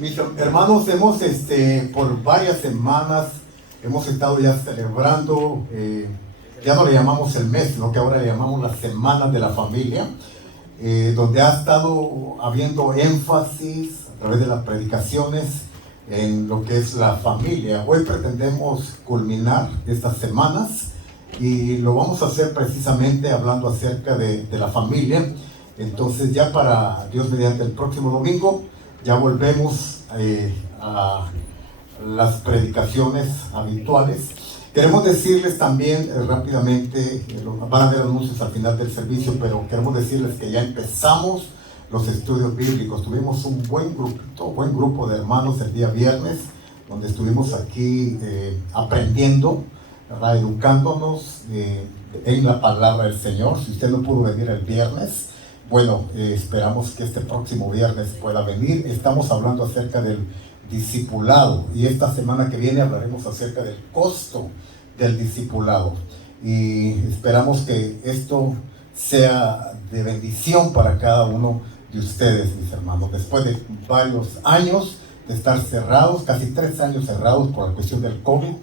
Mis hermanos, hemos por varias semanas hemos estado ya celebrando, ya no le llamamos el mes, sino que ahora le llamamos las semanas de la familia, donde ha estado habiendo énfasis a través de las predicaciones en lo que es la familia. Hoy pretendemos culminar estas semanas y lo vamos a hacer precisamente hablando acerca de la familia. Entonces ya para Dios mediante el próximo domingo ya volvemos a las predicaciones habituales. Queremos decirles también rápidamente, van a ver anuncios al final del servicio, pero queremos decirles que ya empezamos los estudios bíblicos. Tuvimos un buen grupo de hermanos el día viernes, donde estuvimos aquí aprendiendo, ¿verdad? Educándonos en la palabra del Señor. Si usted no pudo venir el viernes, bueno, esperamos que este próximo viernes pueda venir. Estamos hablando acerca del discipulado y esta semana que viene hablaremos acerca del costo del discipulado, y esperamos que esto sea de bendición para cada uno de ustedes, mis hermanos. Después de varios años de estar cerrados, casi 3 años cerrados por la cuestión del COVID,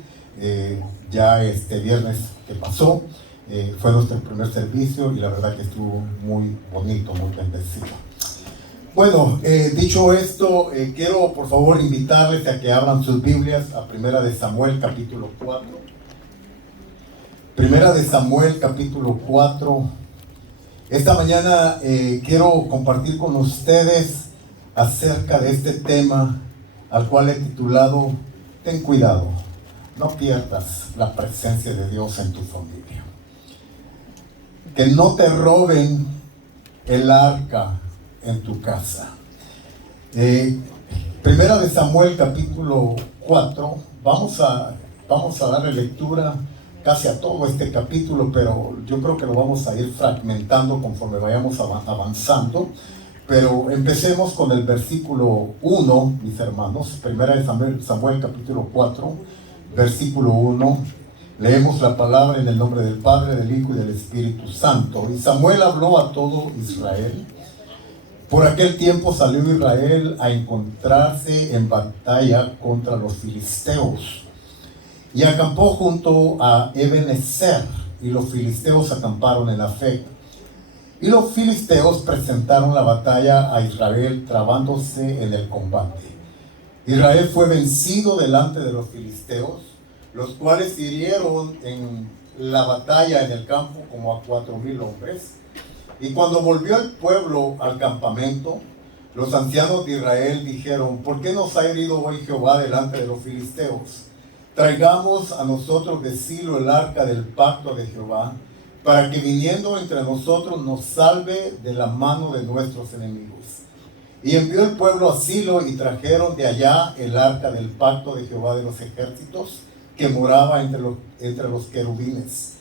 ya este viernes que pasó fue nuestro primer servicio y la verdad que estuvo muy bonito, muy bendecido. Bueno, dicho esto, quiero por favor invitarles a que abran sus Biblias a Primera de Samuel capítulo 4. Primera de Samuel capítulo 4. Esta mañana quiero compartir con ustedes acerca de este tema al cual he titulado: ten cuidado, no pierdas la presencia de Dios en tu familia. Que no te roben el arca en tu casa. Primera de Samuel capítulo 4, vamos a darle lectura casi a todo este capítulo, pero yo creo que lo vamos a ir fragmentando conforme vayamos avanzando. Pero empecemos con el versículo 1, mis hermanos. Primera de Samuel capítulo 4, versículo 1. Leemos la palabra en el nombre del Padre, del Hijo y del Espíritu Santo. Y Samuel habló a todo Israel. Por aquel tiempo salió Israel a encontrarse en batalla contra los filisteos, y acampó junto a Ebenezer, y los filisteos acamparon en Afec. Y los filisteos presentaron la batalla a Israel, trabándose en el combate. Israel fue vencido delante de los filisteos, los cuales hirieron en la batalla en el campo como a 4,000 hombres. Y cuando volvió el pueblo al campamento, los ancianos de Israel dijeron: ¿por qué nos ha herido hoy Jehová delante de los filisteos? Traigamos a nosotros de Silo el arca del pacto de Jehová, para que viniendo entre nosotros nos salve de la mano de nuestros enemigos. Y envió el pueblo a Silo, y trajeron de allá el arca del pacto de Jehová de los ejércitos, que moraba entre los querubines.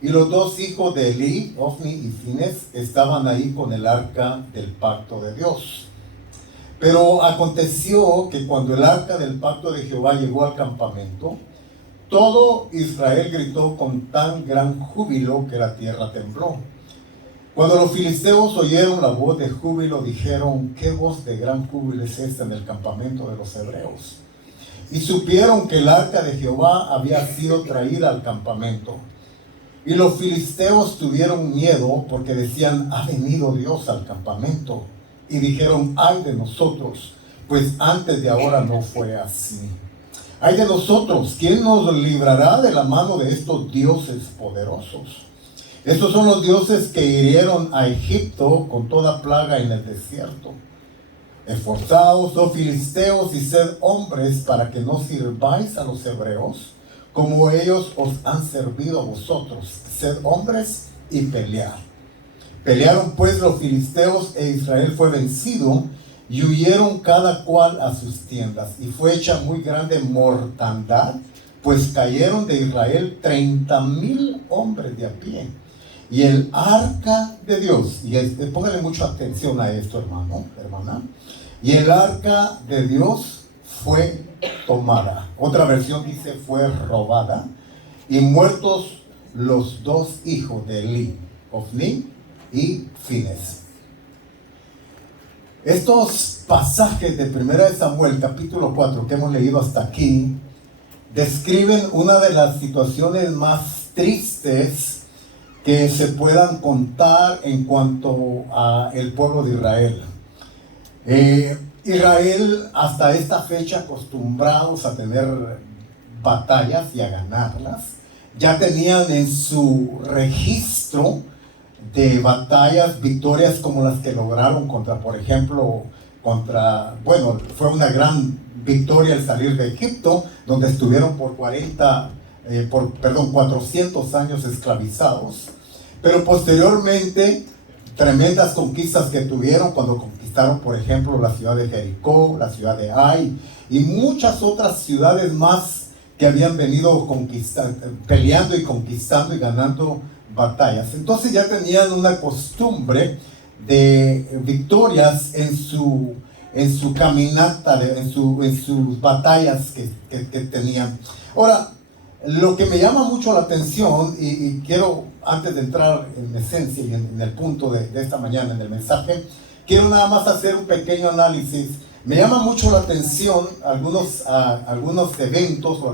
Y los 2 hijos de Elí, Ofni y Fines, estaban ahí con el arca del pacto de Dios. Pero aconteció que cuando el arca del pacto de Jehová llegó al campamento, todo Israel gritó con tan gran júbilo que la tierra tembló. Cuando los filisteos oyeron la voz de júbilo, dijeron: ¿qué voz de gran júbilo es esta en el campamento de los hebreos? Y supieron que el arca de Jehová había sido traída al campamento. Y los filisteos tuvieron miedo, porque decían: ha venido Dios al campamento. Y dijeron: ay de nosotros, pues antes de ahora no fue así. Ay de nosotros, ¿quién nos librará de la mano de estos dioses poderosos? Estos son los dioses que hirieron a Egipto con toda plaga en el desierto. Esforzaos, oh filisteos, y sed hombres, para que no sirváis a los hebreos, como ellos os han servido a vosotros. Sed hombres y pelead. Pelearon pues los filisteos, e Israel fue vencido, y huyeron cada cual a sus tiendas. Y fue hecha muy grande mortandad, pues cayeron de Israel 30,000 hombres de a pie. Y el arca de Dios, y póngale mucha atención a esto, hermana. Y el arca de Dios fue tomada. Otra versión dice fue robada. Y muertos los 2 hijos de Elí, Ofni y Fines. Estos pasajes de 1 Samuel, capítulo 4, que hemos leído hasta aquí, describen una de las situaciones más tristes que se puedan contar en cuanto a el pueblo de Israel. Israel, hasta esta fecha, acostumbrados a tener batallas y a ganarlas, ya tenían en su registro de batallas, victorias como las que lograron contra, por ejemplo, fue una gran victoria al salir de Egipto, donde estuvieron por 400 años esclavizados, pero posteriormente tremendas conquistas que tuvieron cuando conquistaron, por ejemplo, la ciudad de Jericó, la ciudad de Ai y muchas otras ciudades más que habían venido peleando y conquistando y ganando batallas. Entonces ya tenían una costumbre de victorias en su caminata, en sus batallas que tenían. Ahora, lo que me llama mucho la atención, y quiero, antes de entrar en esencia y en el punto de esta mañana, en el mensaje, quiero nada más hacer un pequeño análisis. Me llama mucho la atención algunos eventos o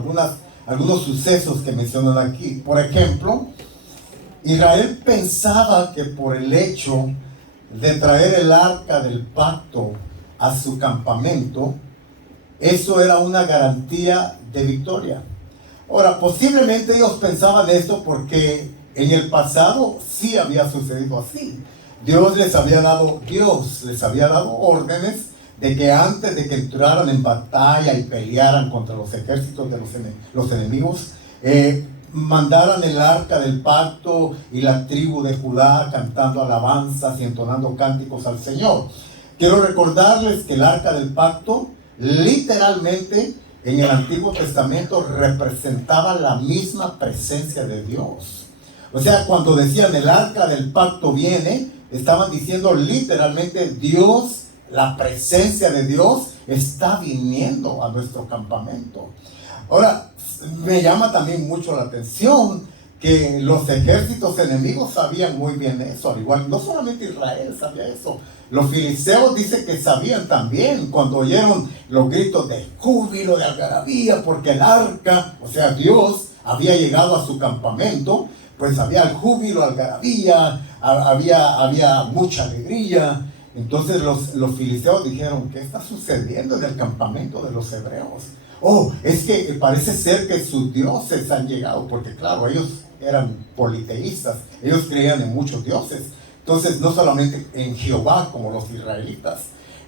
algunos sucesos que mencionan aquí. Por ejemplo, Israel pensaba que por el hecho de traer el arca del pacto a su campamento, eso era una garantía de victoria. Ahora, posiblemente ellos pensaban esto porque en el pasado sí había sucedido así. Dios les había dado órdenes de que antes de que entraran en batalla y pelearan contra los ejércitos de los enemigos, mandaran el arca del pacto y la tribu de Judá cantando alabanzas y entonando cánticos al Señor. Quiero recordarles que el arca del pacto literalmente en el Antiguo Testamento representaba la misma presencia de Dios. O sea, cuando decían el arca del pacto viene, estaban diciendo literalmente Dios, la presencia de Dios está viniendo a nuestro campamento. Ahora, me llama también mucho la atención que los ejércitos enemigos sabían muy bien eso, al igual, no solamente Israel sabía eso, los filisteos dicen que sabían también cuando oyeron los gritos de júbilo, de algarabía, porque el arca, o sea Dios, había llegado a su campamento, pues había el júbilo, algarabía, había mucha alegría. Entonces los filisteos dijeron, ¿qué está sucediendo en el campamento de los hebreos? Oh, es que parece ser que sus dioses han llegado, porque claro, ellos eran politeístas, ellos creían en muchos dioses. Entonces, no solamente en Jehová como los israelitas.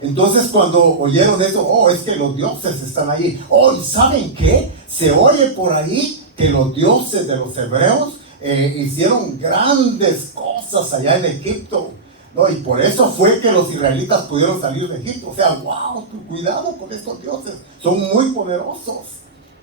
Entonces, cuando oyeron eso, oh, es que los dioses están ahí. Oh, ¿y saben qué? Se oye por ahí que los dioses de los hebreos hicieron grandes cosas allá en Egipto. No, y por eso fue que los israelitas pudieron salir de Egipto. O sea, wow, cuidado con estos dioses, son muy poderosos.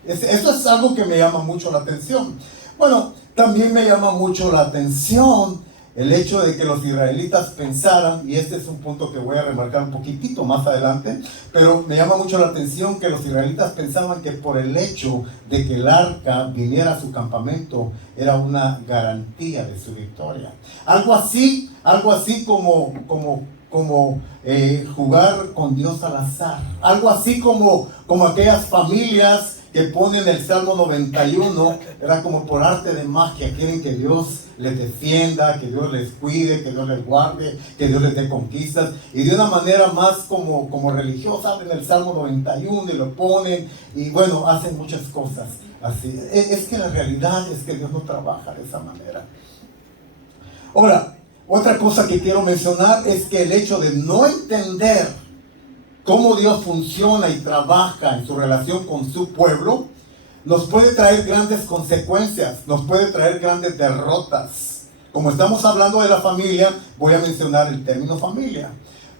Eso es algo que me llama mucho la atención. Bueno, también me llama mucho la atención el hecho de que los israelitas pensaran, y este es un punto que voy a remarcar un poquitito más adelante, pero me llama mucho la atención que los israelitas pensaban que por el hecho de que el arca viniera a su campamento era una garantía de su victoria. Algo así como jugar con Dios al azar. Algo así como aquellas familias que ponen el Salmo 91, era como por arte de magia, quieren que Dios les defienda, que Dios les cuide, que Dios les guarde, que Dios les dé conquistas, y de una manera más como religiosa, abren el Salmo 91 y lo ponen, y bueno, hacen muchas cosas así. Es que la realidad es que Dios no trabaja de esa manera. Ahora, otra cosa que quiero mencionar es que el hecho de no entender cómo Dios funciona y trabaja en su relación con su pueblo, nos puede traer grandes consecuencias, nos puede traer grandes derrotas. Como estamos hablando de la familia, voy a mencionar el término familia.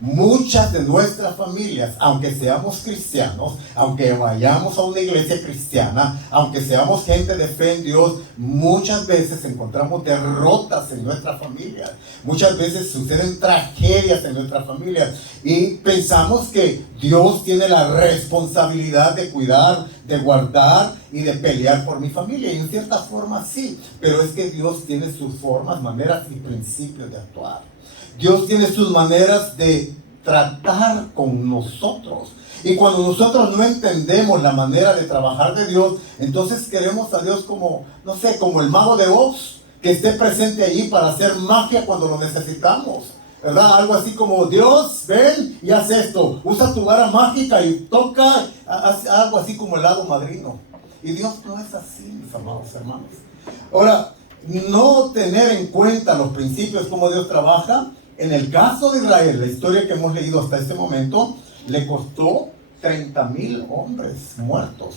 Muchas de nuestras familias, aunque seamos cristianos, aunque vayamos a una iglesia cristiana, aunque seamos gente de fe en Dios, muchas veces encontramos derrotas en nuestra familia. Muchas veces suceden tragedias en nuestra familia y pensamos que Dios tiene la responsabilidad de cuidar, de guardar y de pelear por mi familia. Y en cierta forma sí, pero es que Dios tiene sus formas, maneras y principios de actuar. Dios tiene sus maneras de tratar con nosotros. Y cuando nosotros no entendemos la manera de trabajar de Dios, entonces queremos a Dios como, no sé, como el mago de Oz, que esté presente allí para hacer magia cuando lo necesitamos, ¿verdad? Algo así como, Dios, ven y haz esto, usa tu vara mágica y toca, algo así como el hado madrino. Y Dios no es así, mis amados hermanos. Ahora, no tener en cuenta los principios, cómo Dios trabaja, en el caso de Israel, la historia que hemos leído hasta este momento, le costó 30,000 hombres muertos.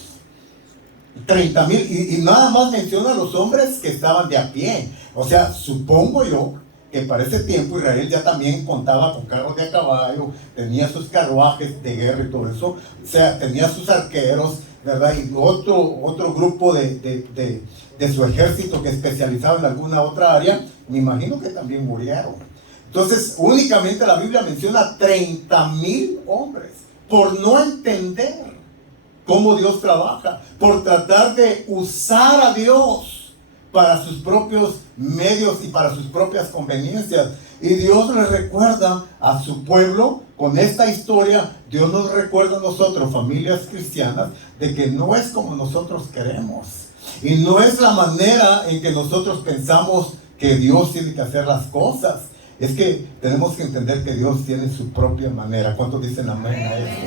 30,000, y nada más menciona a los hombres que estaban de a pie. O sea, supongo yo que para ese tiempo Israel ya también contaba con carros de a caballo, tenía sus carruajes de guerra y todo eso. O sea, tenía sus arqueros, ¿verdad? Y otro grupo de su ejército que especializaba en alguna otra área, me imagino que también murieron. Entonces, únicamente la Biblia menciona 30,000 hombres por no entender cómo Dios trabaja, por tratar de usar a Dios para sus propios medios y para sus propias conveniencias. Y Dios le recuerda a su pueblo con esta historia. Dios nos recuerda a nosotros, familias cristianas, de que no es como nosotros queremos. Y no es la manera en que nosotros pensamos que Dios tiene que hacer las cosas. Es que tenemos que entender que Dios tiene su propia manera. ¿Cuántos dicen amén a esto?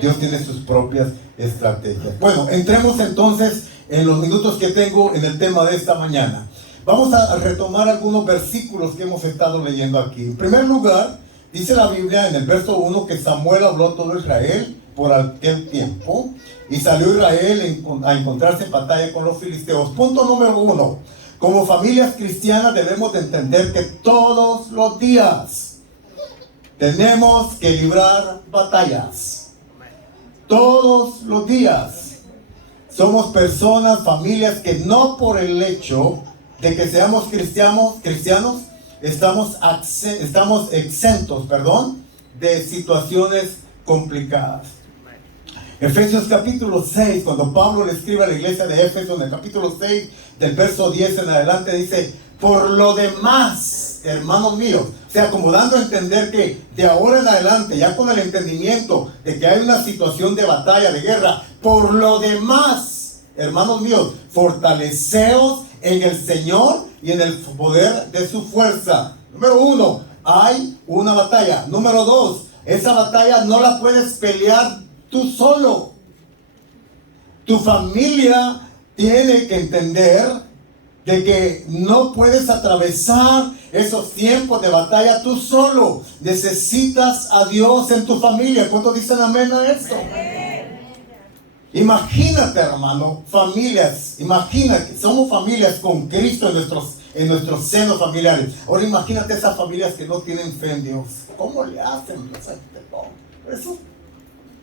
Dios tiene sus propias estrategias. Bueno, entremos entonces en los minutos que tengo en el tema de esta mañana. Vamos a retomar algunos versículos que hemos estado leyendo aquí. En primer lugar, dice la Biblia en el verso 1 que Samuel habló a todo Israel por aquel tiempo y salió Israel a encontrarse en batalla con los filisteos. Punto número 1. Como familias cristianas debemos de entender que todos los días tenemos que librar batallas. Todos los días. Somos personas, familias que no por el hecho de que seamos cristianos, estamos exentos, de situaciones complicadas. Efesios capítulo 6, cuando Pablo le escribe a la iglesia de Éfeso, en el capítulo 6, del verso 10 en adelante, dice: por lo demás, hermanos míos, o sea, como dando a entender que de ahora en adelante, ya con el entendimiento de que hay una situación de batalla, de guerra, por lo demás, hermanos míos, fortaleceos en el Señor y en el poder de su fuerza. Número 1, hay una batalla. Número 2, esa batalla no la puedes pelear tú solo. Tu familia tiene que entender de que no puedes atravesar esos tiempos de batalla tú solo. Necesitas a Dios en tu familia. ¿Cuántos dicen amén a esto? Imagínate, hermano, familias. Imagínate, somos familias con Cristo en nuestros senos familiares. Ahora imagínate esas familias que no tienen fe en Dios. ¿Cómo le hacen? Eso,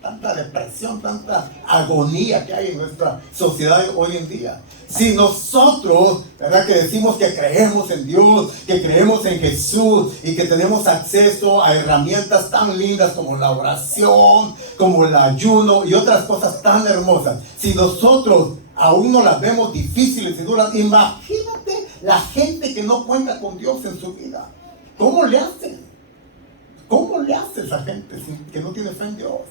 tanta depresión, tanta agonía que hay en nuestra sociedad hoy en día. Si nosotros, ¿verdad?, que decimos que creemos en Dios, que creemos en Jesús y que tenemos acceso a herramientas tan lindas como la oración, como el ayuno y otras cosas tan hermosas, si nosotros aún no las vemos difíciles y duras, imagínate la gente que no cuenta con Dios en su vida. ¿Cómo le hacen? ¿Cómo le hace esa gente que no tiene fe en Dios?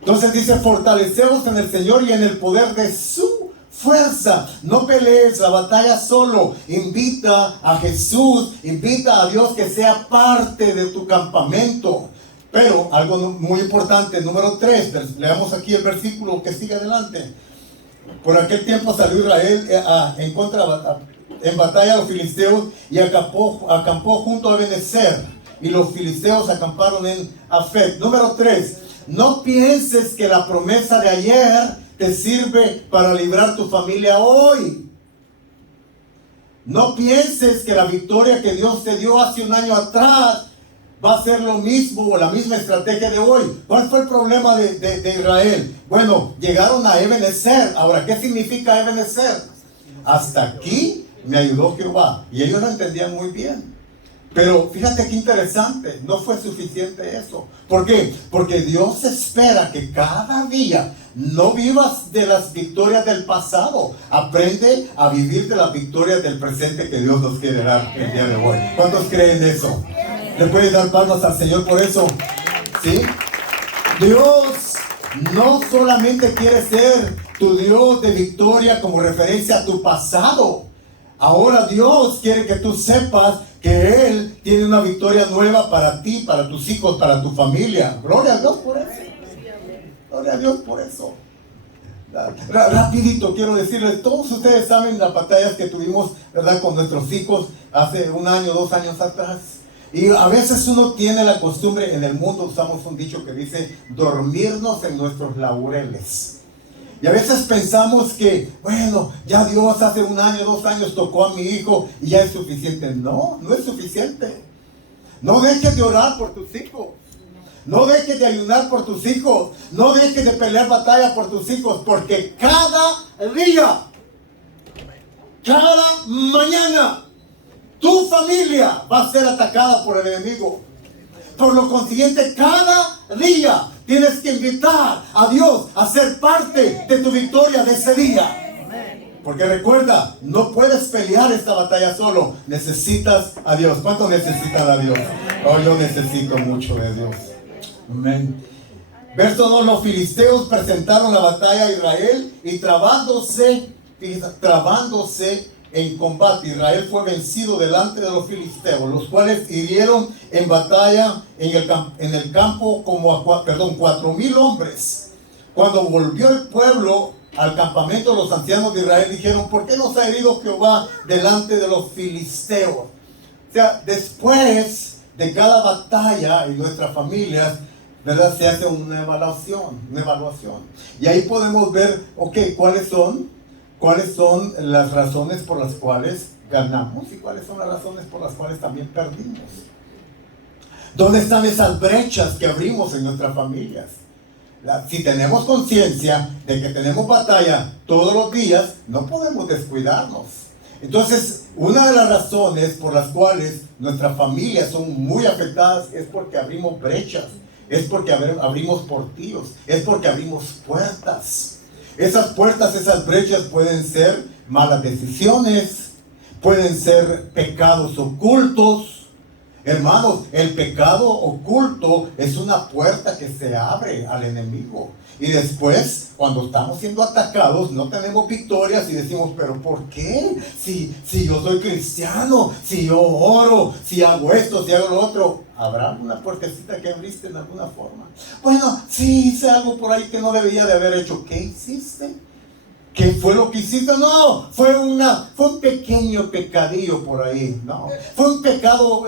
Entonces dice: fortaleceos en el Señor y en el poder de su fuerza. No pelees la batalla solo. Invita a Jesús, invita a Dios que sea parte de tu campamento. Pero algo muy importante, número 3, leamos aquí el versículo que sigue adelante. Por aquel tiempo salió Israel en batalla a los filisteos y acampó junto a Ebenezer, y los filisteos acamparon en Afec. Número 3, no pienses que la promesa de ayer te sirve para librar tu familia hoy. No pienses que la victoria que Dios te dio hace un año atrás va a ser lo mismo o la misma estrategia de hoy. ¿Cuál fue el problema de Israel? Bueno, llegaron a Ebenezer. Ahora, ¿qué significa Ebenezer? Hasta aquí me ayudó Jehová. Y ellos lo entendían muy bien. Pero fíjate qué interesante, no fue suficiente eso. ¿Por qué? Porque Dios espera que cada día no vivas de las victorias del pasado. Aprende a vivir de las victorias del presente que Dios nos quiere dar el día de hoy. ¿Cuántos creen eso? ¿Le puedes dar palmas al Señor por eso? ¿Sí? Dios no solamente quiere ser tu Dios de victoria como referencia a tu pasado. Ahora Dios quiere que tú sepas que Él tiene una victoria nueva para ti, para tus hijos, para tu familia. Gloria a Dios por eso. Gloria a Dios por eso. Rapidito quiero decirles, todos ustedes saben las batallas que tuvimos, ¿verdad?, con nuestros hijos hace 1 año, 2 años atrás. Y a veces uno tiene la costumbre, en el mundo usamos un dicho que dice dormirnos en nuestros laureles. Y a veces pensamos que, bueno, ya Dios hace 1 año, 2 años tocó a mi hijo y ya es suficiente. No, no es suficiente. No dejes de orar por tus hijos. No dejes de ayunar por tus hijos. No dejes de pelear batalla por tus hijos. Porque cada día, cada mañana, tu familia va a ser atacada por el enemigo. Por lo consiguiente, cada día tienes que invitar a Dios a ser parte de tu victoria de ese día. Porque recuerda, no puedes pelear esta batalla solo. Necesitas a Dios. ¿Cuánto necesitan a Dios? Oh, yo necesito mucho de Dios. Amén. Verso 2: los filisteos presentaron la batalla a Israel y trabándose en combate, Israel fue vencido delante de los filisteos, los cuales hirieron en batalla en el campo como a 4,000 hombres. Cuando volvió el pueblo al campamento, los ancianos de Israel dijeron: ¿por qué nos ha herido Jehová delante de los filisteos? O sea, después de cada batalla en nuestras familias, ¿verdad?, se hace una evaluación. Y ahí podemos ver, ok, cuáles son las razones por las cuales ganamos y cuáles son las razones por las cuales también perdimos. ¿Dónde están esas brechas que abrimos en nuestras familias? Si tenemos conciencia de que tenemos batalla todos los días, no podemos descuidarnos. Entonces, una de las razones por las cuales nuestras familias son muy afectadas es porque abrimos brechas, es porque abrimos portillos, es porque abrimos puertas. Esas puertas, esas brechas pueden ser malas decisiones, pueden ser pecados ocultos. Hermanos, el pecado oculto es una puerta que se abre al enemigo. Y después, cuando estamos siendo atacados, no tenemos victorias y decimos: ¿pero por qué? Si yo soy cristiano, si yo oro, si hago esto, si hago lo otro. ¿Habrá alguna puertecita que abriste en alguna forma? Bueno, sí, hice algo por ahí que no debería de haber hecho. ¿Qué hiciste? ¿Qué fue lo que hiciste? No, fue un pequeño pecadillo por ahí. No, fue un pecado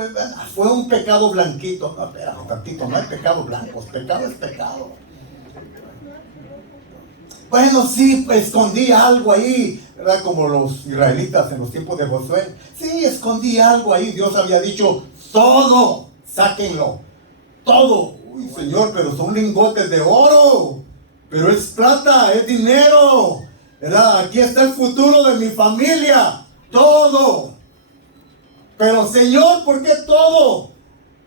blanquito. No, espera un tantito, no hay pecado blanco, pecado es pecado. Bueno, sí, escondí algo ahí, ¿verdad? Como los israelitas en los tiempos de Josué. Sí, escondí algo ahí. Dios había dicho: todo, sáquenlo, todo. Uy, Señor, pero son lingotes de oro, pero es plata, es dinero, ¿verdad? Aquí está el futuro de mi familia, todo. Pero Señor, ¿por qué todo?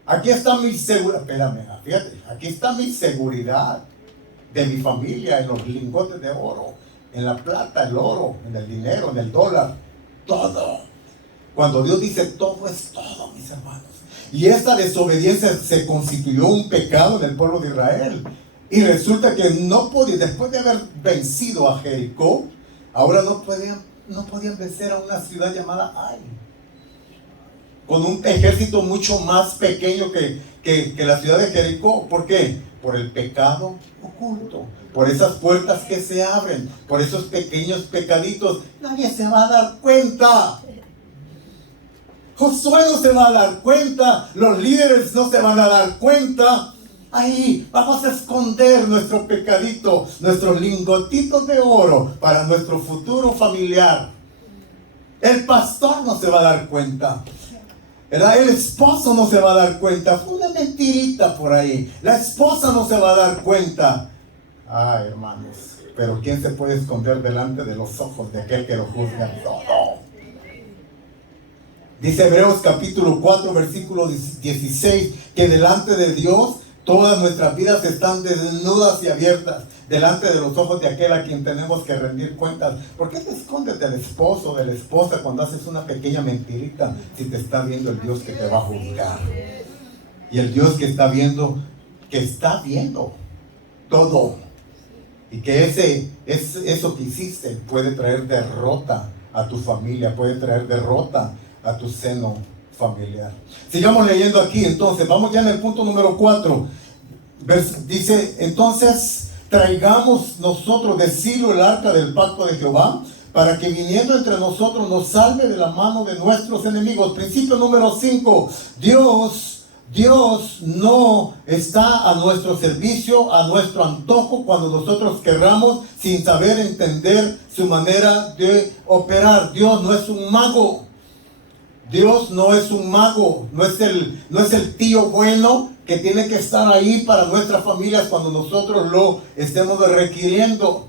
Aquí está mi seguridad. Espérame, fíjate, aquí está mi seguridad de mi familia, en los lingotes de oro, en la plata, el oro, en el dinero, en el dólar, todo. Cuando Dios dice todo, es todo, mis hermanos. Y esta desobediencia se constituyó un pecado en el pueblo de Israel. Y resulta que no podían, después de haber vencido a Jericó, ahora no podían vencer a una ciudad llamada Ai, con un ejército mucho más pequeño que la ciudad de Jericó. ¿Por qué? Por el pecado oculto, por esas puertas que se abren, por esos pequeños pecaditos. Nadie se va a dar cuenta. Josué no se va a dar cuenta, los líderes no se van a dar cuenta. Ahí vamos a esconder nuestro pecadito, nuestros lingotitos de oro para nuestro futuro familiar. El pastor no se va a dar cuenta, ¿verdad? El esposo no se va a dar cuenta. Fue una mentirita por ahí. La esposa no se va a dar cuenta. Ay, hermanos, pero ¿quién se puede esconder delante de los ojos de aquel que lo juzga todo? Dice Hebreos capítulo 4 versículo 16 que delante de Dios todas nuestras vidas están desnudas y abiertas delante de los ojos de aquel a quien tenemos que rendir cuentas. ¿Por qué te escondes del esposo, de la esposa cuando haces una pequeña mentirita si te está viendo el Dios que te va a juzgar? Y el Dios que está viendo que está viendo todo. Y que eso que hiciste puede traer derrota a tu familia, puede traer derrota a tu seno familiar. Sigamos leyendo aquí entonces, vamos ya en el punto número 4. Dice, entonces traigamos nosotros de Silo el arca del pacto de Jehová, para que viniendo entre nosotros nos salve de la mano de nuestros enemigos. Principio número 5, Dios no está a nuestro servicio, a nuestro antojo, cuando nosotros querramos, sin saber entender su manera de operar. Dios no es un mago. Dios no es un mago, no es el tío bueno que tiene que estar ahí para nuestras familias cuando nosotros lo estemos requiriendo.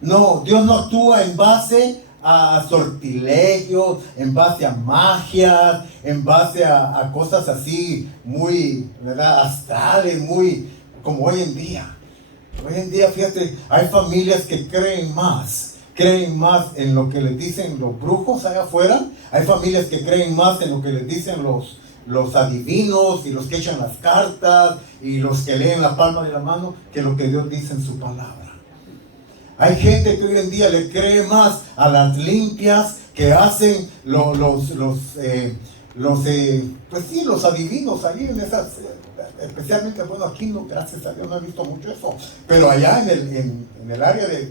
No, Dios no actúa en base a sortilegios, en base a magias, en base a cosas así muy, ¿verdad?, astrales, muy como hoy en día. Hoy en día, fíjate, hay familias que creen más en lo que les dicen los brujos allá afuera. Hay familias que creen más en lo que les dicen los adivinos y los que echan las cartas y los que leen la palma de la mano que lo que Dios dice en su palabra. Hay gente que hoy en día le cree más a las limpias que hacen los adivinos ahí en esas, especialmente, bueno, aquí no, gracias a Dios no he visto mucho eso, pero allá en el área de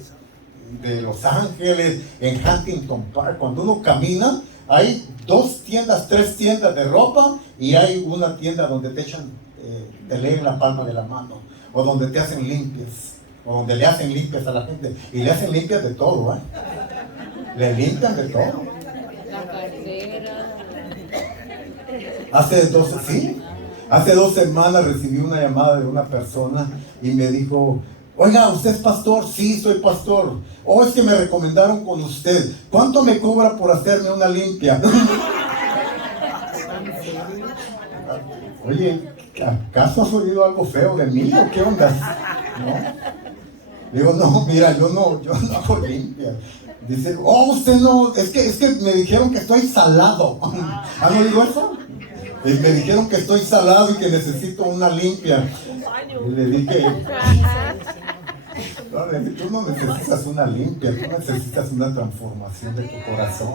Los Ángeles, en Huntington Park, cuando uno camina, hay 2 tiendas, 3 tiendas de ropa y hay una tienda donde te leen la palma de la mano, o donde te hacen limpias, o donde le hacen limpias a la gente, y le hacen limpias de todo, ¿eh? Le limpian de todo. La cartera. Hace 2 semanas recibí una llamada de una persona y me dijo, oiga, ¿usted es pastor? Sí, soy pastor. Oh, es que me recomendaron con usted. ¿Cuánto me cobra por hacerme una limpia? Oye, ¿acaso has oído algo feo de mí o qué onda? ¿No? Digo, no, mira, yo no hago limpia. Dice, oh, usted no, es que me dijeron que estoy salado. ¿Han oído eso? Y me dijeron que estoy salado y que necesito una limpia. Y le dije, tú no necesitas una limpia, tú necesitas una transformación de tu corazón.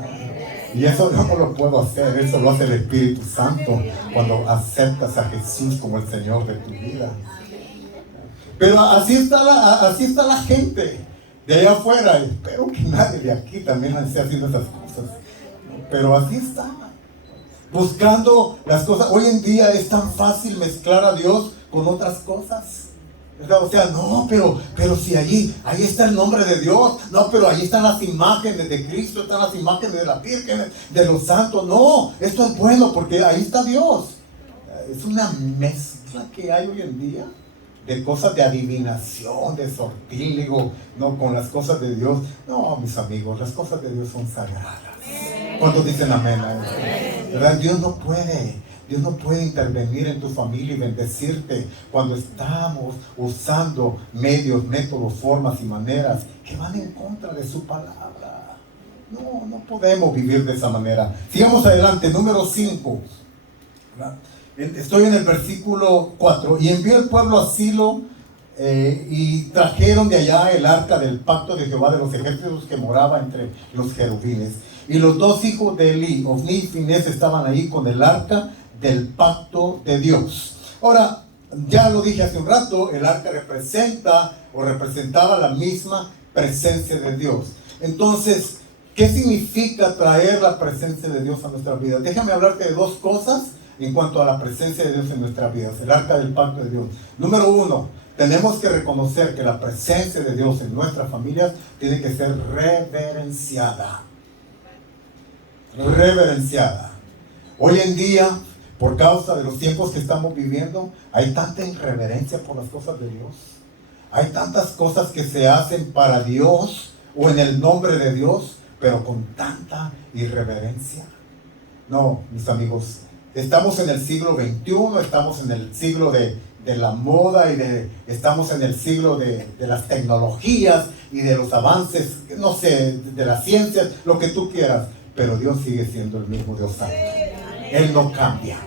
Y eso yo no lo puedo hacer, eso lo hace el Espíritu Santo cuando aceptas a Jesús como el Señor de tu vida. Pero así está la gente de allá afuera. Espero que nadie de aquí también esté haciendo esas cosas. Pero así está. Buscando las cosas. Hoy en día es tan fácil mezclar a Dios con otras cosas. O sea, no, pero si ahí está el nombre de Dios. No, pero ahí están las imágenes de Cristo, están las imágenes de la Virgen, de los santos. No, esto es bueno porque ahí está Dios. Es una mezcla que hay hoy en día de cosas de adivinación, de sortílego, no, con las cosas de Dios. No, mis amigos, las cosas de Dios son sagradas. ¿Cuántos dicen amén? ¿Verdad? Dios no puede intervenir en tu familia y bendecirte cuando estamos usando medios, métodos, formas y maneras que van en contra de su palabra. No podemos vivir de esa manera. Sigamos adelante, número 5. Estoy en el versículo 4. Y envió el pueblo a Silo y trajeron de allá el arca del pacto de Jehová de los ejércitos que moraba entre los querubines. Y los 2 hijos de Eli, Ofni y Finés, estaban ahí con el arca del pacto de Dios. Ahora, ya lo dije hace un rato, el arca representaba la misma presencia de Dios. Entonces, ¿qué significa traer la presencia de Dios a nuestra vida? Déjame hablarte de 2 cosas en cuanto a la presencia de Dios en nuestra vida, el arca del pacto de Dios. Número 1, tenemos que reconocer que la presencia de Dios en nuestras familias tiene que ser reverenciada. Hoy en día, por causa de los tiempos que estamos viviendo, hay tanta irreverencia por las cosas de Dios. Hay tantas cosas que se hacen para Dios o en el nombre de Dios, pero con tanta irreverencia. No, mis amigos, estamos en el siglo XXI, estamos en el siglo de la moda estamos en el siglo de las tecnologías y de los avances, no sé, de las ciencias, lo que tú quieras, pero Dios sigue siendo el mismo Dios Santo. Él no cambia.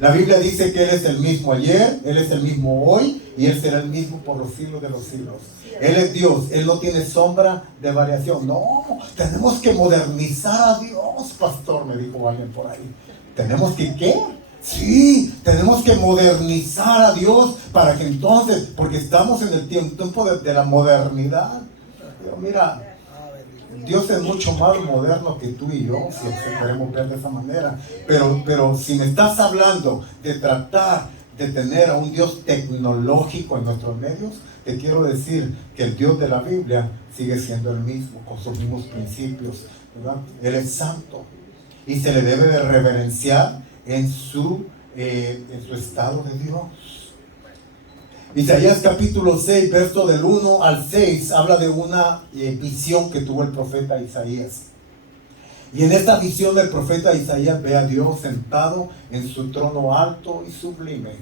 La Biblia dice que Él es el mismo ayer, Él es el mismo hoy y Él será el mismo por los siglos de los siglos. Él es Dios, Él no tiene sombra de variación. No, tenemos que modernizar a Dios, pastor, me dijo alguien por ahí. ¿Tenemos que qué? Sí, tenemos que modernizar a Dios para que entonces, porque estamos en el tiempo de la modernidad. Pero mira, Dios es mucho más moderno que tú y yo, si queremos ver de esa manera. Pero si me estás hablando de tratar de tener a un Dios tecnológico en nuestros medios, te quiero decir que el Dios de la Biblia sigue siendo el mismo, con sus mismos principios, ¿verdad? Él es santo y se le debe de reverenciar en su estado de Dios. Isaías capítulo 6, verso del 1 al 6, habla de una visión que tuvo el profeta Isaías. Y en esta visión del profeta Isaías ve a Dios sentado en su trono alto y sublime.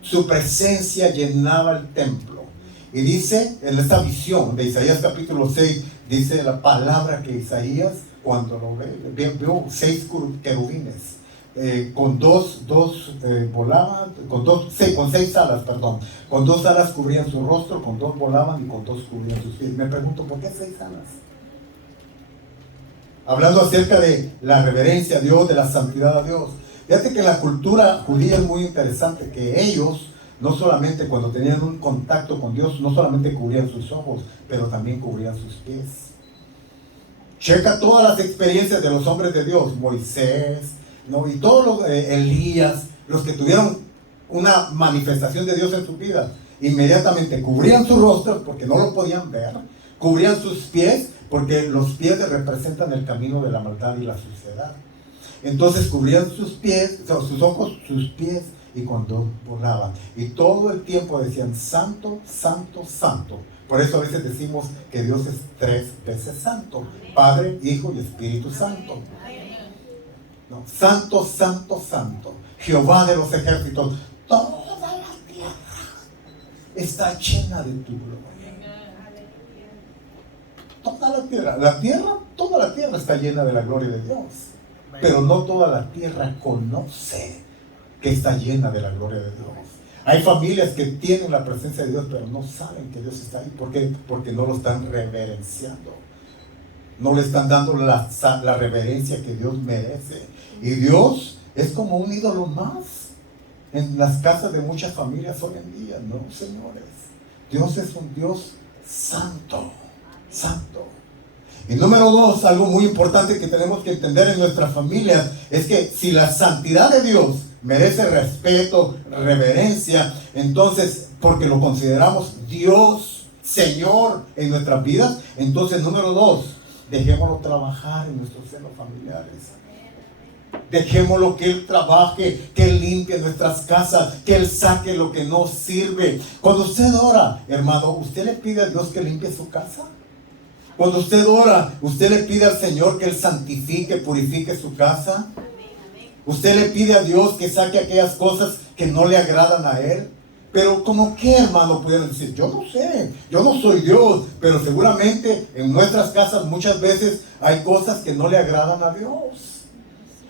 Su presencia llenaba el templo. Y dice, en esta visión de Isaías capítulo 6, dice la palabra que Isaías, cuando lo vio 6 querubines. Con dos volaban, con 6 alas, perdón. Con 2 alas cubrían su rostro, con 2 volaban y con 2 cubrían sus pies. Me pregunto, ¿por qué 6 alas? Hablando acerca de la reverencia a Dios, de la santidad a Dios. Fíjate que la cultura judía es muy interesante, que ellos, no solamente cuando tenían un contacto con Dios, no solamente cubrían sus ojos, pero también cubrían sus pies. Checa todas las experiencias de los hombres de Dios, Moisés, ¿no? Y todos los Elías, los que tuvieron una manifestación de Dios en su vida, inmediatamente cubrían sus rostros porque no lo podían ver, cubrían sus pies porque los pies representan el camino de la maldad y la suciedad. Entonces cubrían sus pies, sus ojos, sus pies, y cuando volaban, y todo el tiempo decían santo, santo, santo. Por eso a veces decimos que Dios es 3 veces santo: Padre, Hijo y Espíritu Santo. No, santo, santo, santo, Jehová de los ejércitos. Toda la tierra está llena de tu gloria. Toda la tierra está llena de la gloria de Dios. Pero no toda la tierra conoce que está llena de la gloria de Dios. Hay familias que tienen la presencia de Dios, pero no saben que Dios está ahí. ¿Por qué? Porque no lo están reverenciando. No le están dando la reverencia que Dios merece. Y Dios es como un ídolo más en las casas de muchas familias hoy en día. No, señores. Dios es un Dios santo. Santo. Y número 2, algo muy importante que tenemos que entender en nuestras familias, es que si la santidad de Dios merece respeto, reverencia, entonces, porque lo consideramos Dios, Señor en nuestras vidas, entonces número 2, dejémoslo trabajar en nuestros senos familiares. Dejémoslo que Él trabaje, que Él limpie nuestras casas, que Él saque lo que no sirve. Cuando usted ora, hermano, ¿usted le pide a Dios que limpie su casa? Cuando usted ora, ¿usted le pide al Señor que Él santifique, purifique su casa? ¿Usted le pide a Dios que saque aquellas cosas que no le agradan a Él? Pero ¿cómo qué, hermano? Pueden decir, yo no sé, yo no soy Dios, pero seguramente en nuestras casas muchas veces hay cosas que no le agradan a Dios.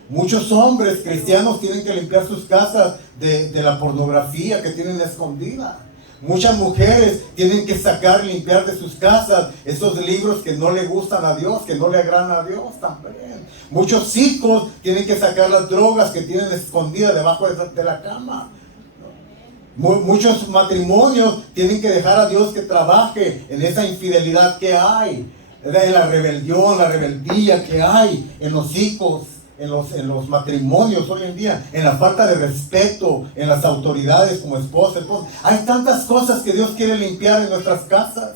Muchos hombres cristianos tienen que limpiar sus casas de la pornografía que tienen escondida. Muchas mujeres tienen que sacar y limpiar de sus casas esos libros que no le gustan a Dios, que no le agradan a Dios también. Muchos hijos tienen que sacar las drogas que tienen escondidas debajo de la cama. Muchos matrimonios tienen que dejar a Dios que trabaje en esa infidelidad que hay, en la rebelión, la rebeldía que hay en los hijos, en los matrimonios hoy en día, en la falta de respeto, en las autoridades como esposa. Hay tantas cosas que Dios quiere limpiar en nuestras casas.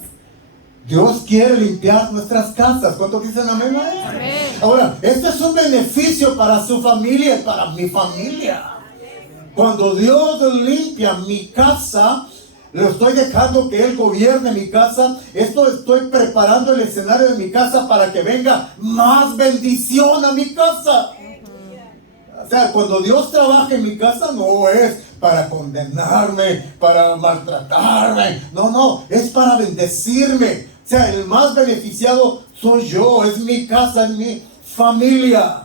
Dios quiere limpiar nuestras casas. ¿Cuántos dicen amén? Amén. Ahora, este es un beneficio para su familia y para mi familia. Cuando Dios limpia mi casa, le estoy dejando que Él gobierne mi casa. Estoy preparando el escenario de mi casa para que venga más bendición a mi casa. O sea, cuando Dios trabaja en mi casa, no es para condenarme, para maltratarme. No, es para bendecirme. O sea, el más beneficiado soy yo, es mi casa, es mi familia.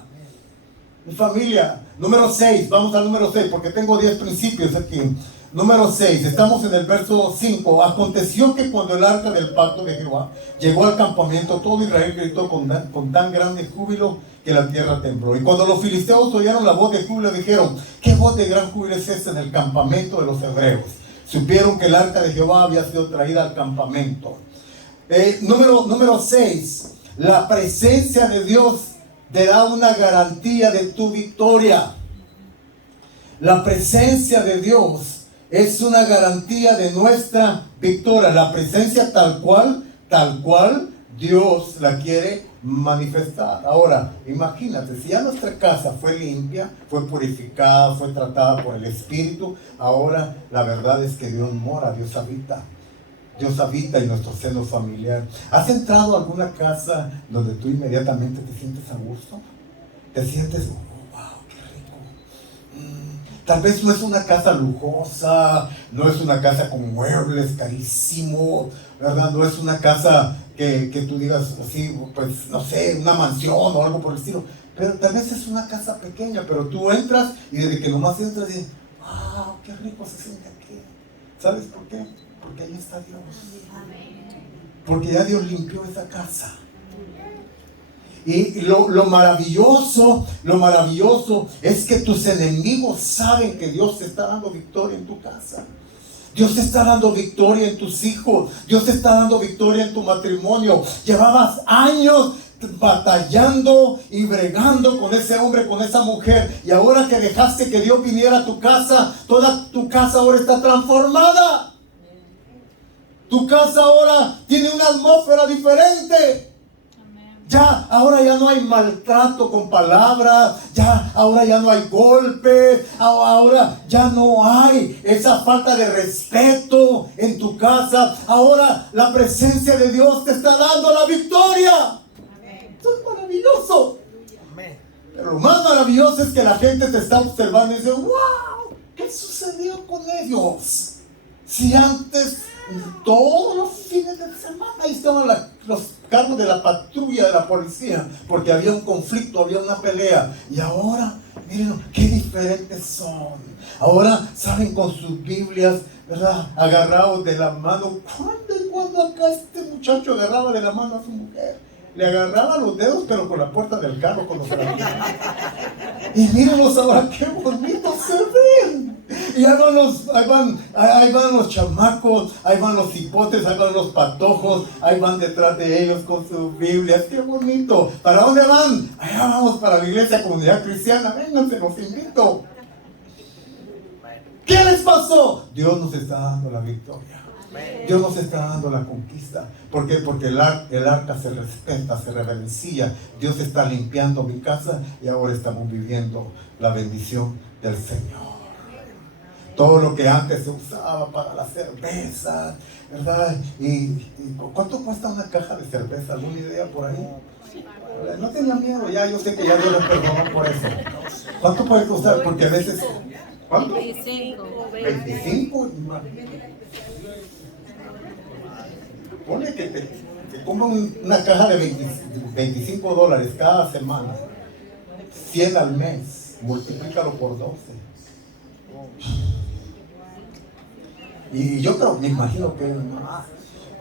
Mi familia. Número 6, vamos al número 6, porque tengo 10 principios aquí. Número 6, estamos en el verso 5. Aconteció que cuando el arca del pacto de Jehová llegó al campamento, todo Israel gritó con tan grande júbilo que la tierra tembló. Y cuando los filisteos oyeron la voz de júbilo, dijeron: ¿qué voz de gran júbilo es esta en el campamento de los hebreos? Supieron que el arca de Jehová había sido traída al campamento. Número 6, la presencia de Dios te da una garantía de tu victoria. La presencia de Dios es una garantía de nuestra victoria. La presencia tal cual Dios la quiere manifestar. Ahora, imagínate, si ya nuestra casa fue limpia, fue purificada, fue tratada por el Espíritu, ahora la verdad es que Dios mora, Dios habita. Dios habita en nuestro seno familiar. ¿Has entrado a alguna casa donde tú inmediatamente te sientes a gusto? Te sientes, oh, wow, qué rico. Tal vez no es una casa lujosa, no es una casa con muebles carísimos, ¿verdad? No es una casa que tú digas así, pues no sé, una mansión o algo por el estilo. Pero tal vez es una casa pequeña, pero tú entras y desde que nomás entras dices, wow, qué rico se siente aquí. ¿Sabes por qué? Porque ahí está Dios. Porque ya Dios limpió esa casa. Y lo maravilloso es que tus enemigos saben que Dios te está dando victoria en tu casa. Dios te está dando victoria en tus hijos. Dios te está dando victoria en tu matrimonio. Llevabas años batallando y bregando con ese hombre, con esa mujer, y ahora que dejaste que Dios viniera a tu casa, toda tu casa ahora está transformada. Tu casa ahora tiene una atmósfera diferente. Ahora ya no hay maltrato con palabras, ahora ya no hay golpes, ahora ya no hay esa falta de respeto en tu casa. Ahora la presencia de Dios te está dando la victoria. Esto es maravilloso. Pero lo más maravilloso es que la gente te está observando y dice: wow, ¿qué sucedió con ellos? Si antes, todos los fines de semana, ahí estaban los carros de la patrulla de la policía, porque había un conflicto, había una pelea. Y ahora, miren qué diferentes son. Ahora salen con sus Biblias, ¿verdad?, agarrados de la mano. ¿Cuándo acá este muchacho agarraba de la mano a su mujer? Le agarraba los dedos, pero con la puerta del carro, con los brazos. Y mírenlos ahora, qué bonitos se ven. Y ahí van los chamacos, ahí van los hipotes, ahí van los patojos, ahí van detrás de ellos con sus Biblias. Qué bonito. ¿Para dónde van? Allá vamos para la iglesia Comunidad Cristiana. Vénganse, los invito. ¿Qué les pasó? Dios nos está dando la victoria. Dios nos está dando la conquista. ¿Por qué? Porque el arca se respeta, se reverencia. Dios está limpiando mi casa y ahora estamos viviendo la bendición del Señor. Todo lo que antes se usaba para la cerveza, ¿verdad? ¿Y cuánto cuesta una caja de cerveza? ¿Alguna idea por ahí? No tenía miedo, yo sé que ya Dios les perdonó por eso. ¿Cuánto puede costar? Porque a veces... ¿Cuánto? 25. Pone que te compran una caja de $25 cada semana, 100 al mes, multiplícalo por 12. Y yo creo, me imagino que más.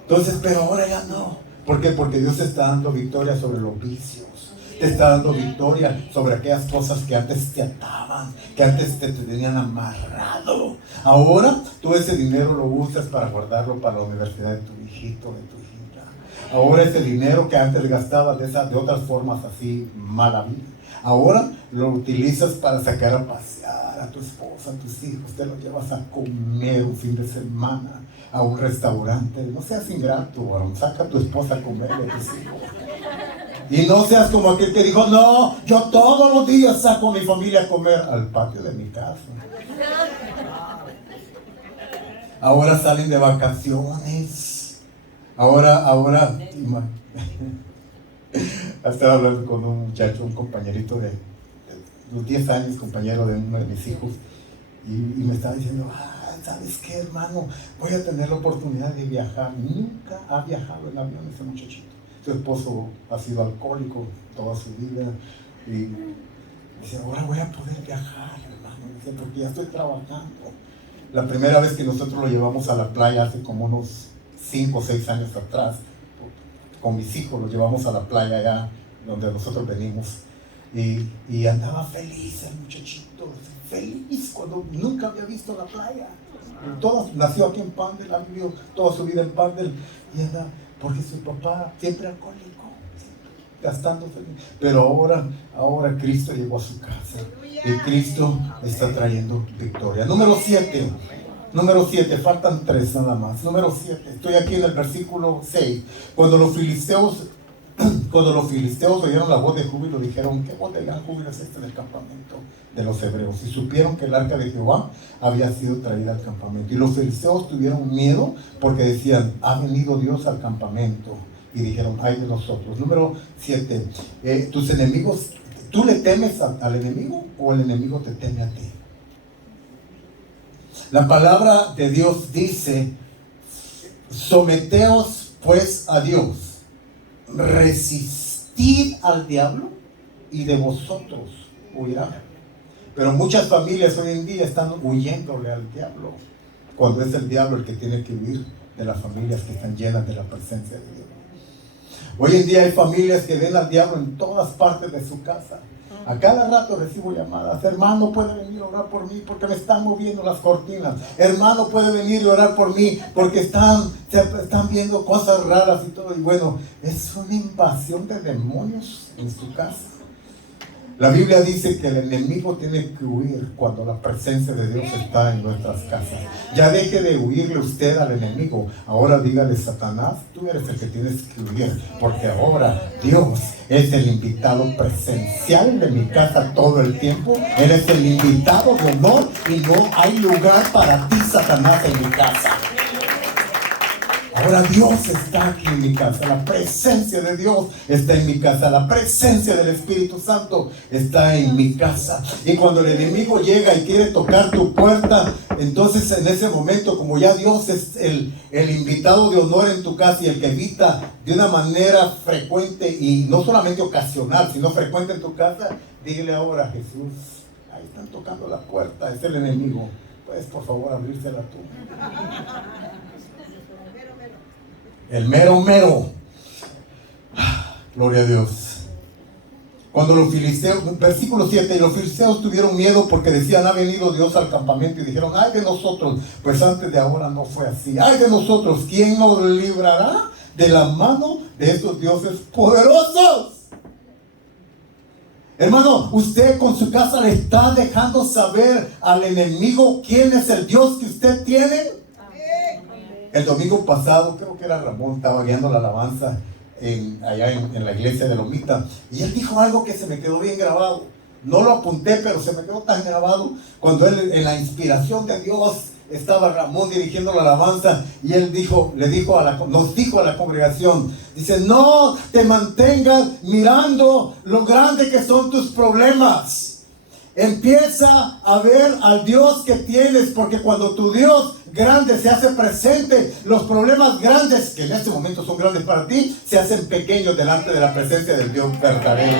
Entonces, pero ahora ya no. ¿Por qué? Porque Dios está dando victoria sobre los vicios. Te está dando victoria sobre aquellas cosas que antes te ataban, que antes te tenían amarrado. Ahora tú ese dinero lo usas para guardarlo para la universidad de tu hijito, de tu hija. Ahora ese dinero que antes gastabas de otras formas así mala vida, ahora lo utilizas para sacar a pasear a tu esposa, a tus hijos. Te lo llevas a comer un fin de semana a un restaurante. No seas ingrato, varón. Saca a tu esposa a comer a tus hijos. Y no seas como aquel que dijo: no, yo todos los días saco a mi familia a comer al patio de mi casa. Ahora salen de vacaciones. Ahora estaba hablando con un muchacho, un compañerito de los 10 años, compañero de uno de mis hijos, y me estaba diciendo: ¿sabes qué, hermano? Voy a tener la oportunidad de viajar. Nunca ha viajado en avión ese muchachito. Su esposo ha sido alcohólico toda su vida y Dice, ahora voy a poder viajar, hermano. Dice, porque ya estoy trabajando. La primera vez que nosotros lo llevamos a la playa hace como unos 5 o 6 años atrás, con mis hijos lo llevamos a la playa allá donde nosotros venimos. Y andaba feliz el muchachito, feliz cuando nunca había visto la playa. Nació aquí en Pandel, ha vivido toda su vida en Pandel y anda, porque su papá siempre alcohólico, gastando feliz. Pero ahora Cristo llegó a su casa y Cristo está trayendo victoria. Número 7, faltan 3 nada más. Número 7, estoy aquí en el versículo 6. Cuando los filisteos oyeron la voz de júbilo, dijeron, ¿qué voz de gran júbilo es este del campamento de los hebreos? Y supieron que el arca de Jehová había sido traída al campamento. Y los filisteos tuvieron miedo porque decían, ha venido Dios al campamento. Y dijeron, ay de nosotros. Número 7, tus enemigos, ¿tú le temes al enemigo o el enemigo te teme a ti? La palabra de Dios dice, someteos pues a Dios. Resistid al diablo y de vosotros huirá. Pero muchas familias hoy en día están huyéndole al diablo, cuando es el diablo el que tiene que huir de las familias que están llenas de la presencia de Dios. Hoy en día hay familias que ven al diablo en todas partes de su casa. A cada rato recibo llamadas, hermano puede venir a orar por mí porque me están moviendo las cortinas, hermano puede venir a orar por mí porque están viendo cosas raras y todo. Y bueno, es una invasión de demonios en su casa. La Biblia dice que el enemigo tiene que huir cuando la presencia de Dios está en nuestras casas. Ya deje de huirle usted al enemigo. Ahora dígale, Satanás, tú eres el que tienes que huir, porque ahora Dios es el invitado presencial de mi casa todo el tiempo. Él es el invitado de honor y no hay lugar para ti, Satanás, en mi casa. Ahora Dios está aquí en mi casa, la presencia de Dios está en mi casa, la presencia del Espíritu Santo está en mi casa. Y cuando el enemigo llega y quiere tocar tu puerta, entonces en ese momento, como ya Dios es el invitado de honor en tu casa y el que evita de una manera frecuente y no solamente ocasional, sino frecuente en tu casa, dile ahora, Jesús, ahí están tocando la puerta, es el enemigo, puedes por favor abrírsela tú. El mero. Gloria a Dios. Cuando los filisteos, versículo 7, y los filisteos tuvieron miedo porque decían, ha venido Dios al campamento, y dijeron, ay de nosotros, pues antes de ahora no fue así. Ay de nosotros, ¿quién nos librará de la mano de estos dioses poderosos? Hermano, usted con su casa le está dejando saber al enemigo quién es el Dios que usted tiene. El domingo pasado, creo que era Ramón, estaba guiando la alabanza allá en la iglesia de Lomita, y él dijo algo que se me quedó bien grabado. No lo apunté, pero se me quedó tan grabado. Cuando él, en la inspiración de Dios, estaba Ramón dirigiendo la alabanza, y él nos dijo a la congregación, dice, no te mantengas mirando lo grande que son tus problemas. Empieza a ver al Dios que tienes, porque cuando tu Dios grande se hace presente, los problemas grandes, que en este momento son grandes para ti, se hacen pequeños delante de la presencia del Dios verdadero.